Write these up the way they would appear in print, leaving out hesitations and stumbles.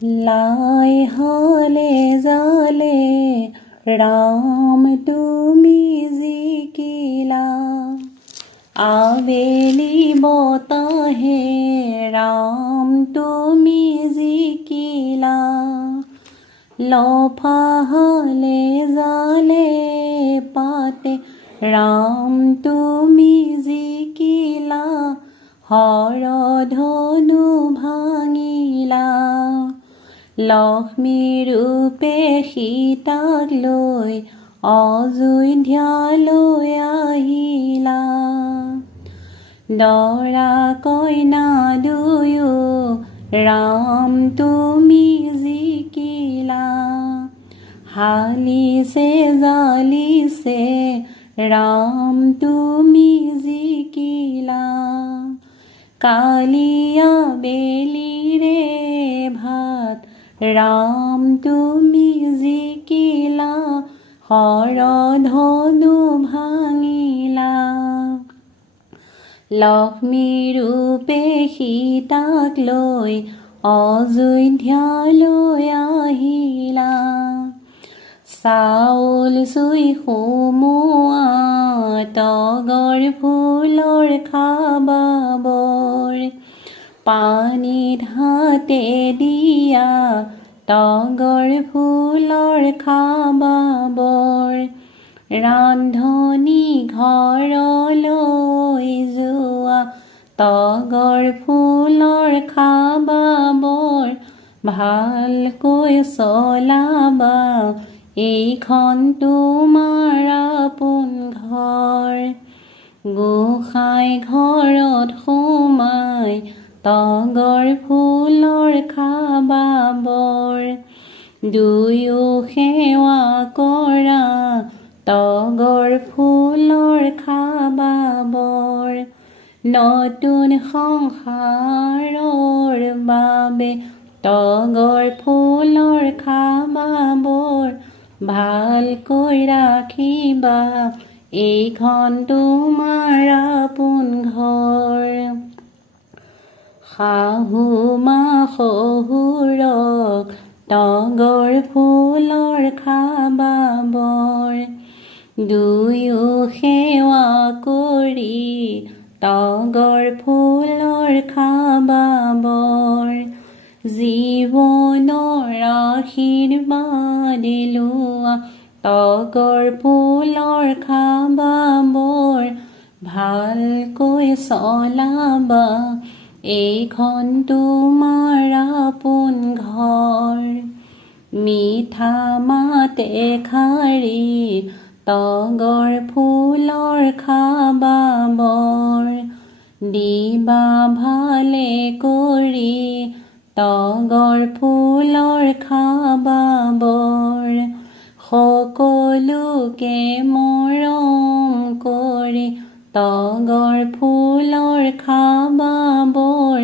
লাই হালে জালে ৰাম তুমি জিকিলা, আবেলি বতাহে ৰাম তুমি জিকিলা, লফাহালে জালে পাতে ৰাম তুমি জিকিলা, হৰধনু ভাঙিলা, লক্ষ্মী ৰূপে সীতাক লৈ অযোধ্যালৈ আহিলা, দৰা কইনা দুয়ো ৰাম তুমি জিকিলা, হালিছে জালিছে ৰাম তুমি জিকিলা, কালিয়া বেলিৰে ভাত ৰাম তুমি জিকিলা, হৰধনু ভাঙিলা, লক্ষ্মী ৰূপে সীতাক লৈ অযোধ্যালৈ আহিলা, চাউল চুই সোমোৱা তগৰ ফুলৰ খাবা বৰ, পানীত হাতে দিয়া তগৰ ফুলৰ খাবা বৰ, ৰান্ধনী ঘৰলৈ যোৱা তগৰ ফুলৰ খাবা বৰ, ভালকৈ চলাবা এইখন তোমাৰ আপোন ঘৰ, গোসাঁই ঘৰত সোমাই তগৰ ফুলৰ খাবা বৰ, দুয়ো সেৱা কৰা তগৰ ফুলৰ খাবা বৰ, নতুন সংসাৰৰ বাবে তগৰ ফুলৰ খাবা বৰ, ভালকৈ ৰাখিবা এইখন তোমাৰ আপোন ঘৰ, শাহু মা শহুৰক তগৰ ফুলৰ খাবা বৰ, দুয়ো সেৱা কৰি তগৰ ফুলৰ খাবা বৰ, জীৱনৰ আশীৰ্বাদ লোৱা তগৰ ফুলৰ খাবা বৰ, ভালকৈ চলাবা এইখন তোমাৰ আপোন ঘৰ, মিঠা মাতে খাৰি তগৰ ফুলৰ খাবা বৰ, দিবা ভালে কৰি তগৰ ফুলৰ খাবা বৰ, সকলোকে মৰম কৰি তগৰ ফুলৰ খাবা বৰ,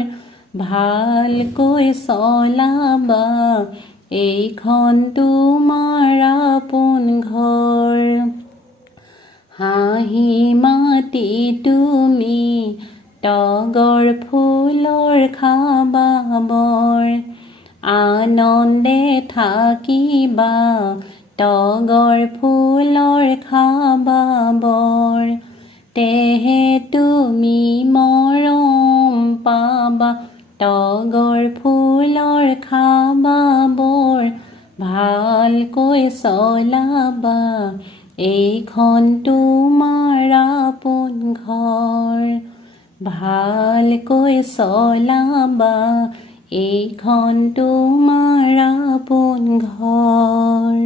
ভালকৈ চলাবা এইখন তোমাৰ আপোন ঘৰ, হাঁহি মাতি তুমি তগৰ ফুলৰ খাবা বৰ, আনন্দে থাকিবা তগৰ ফুলৰ খাবা বৰ, তেহে তুমি মৰম পাবা তগৰ ফুলৰ খাবা বৰ, ভালকৈ চলাবা এইখন তোমাৰ আপোন ঘৰ, ভালকৈ চলাবা এইখন তোমাৰ আপোন ঘৰ।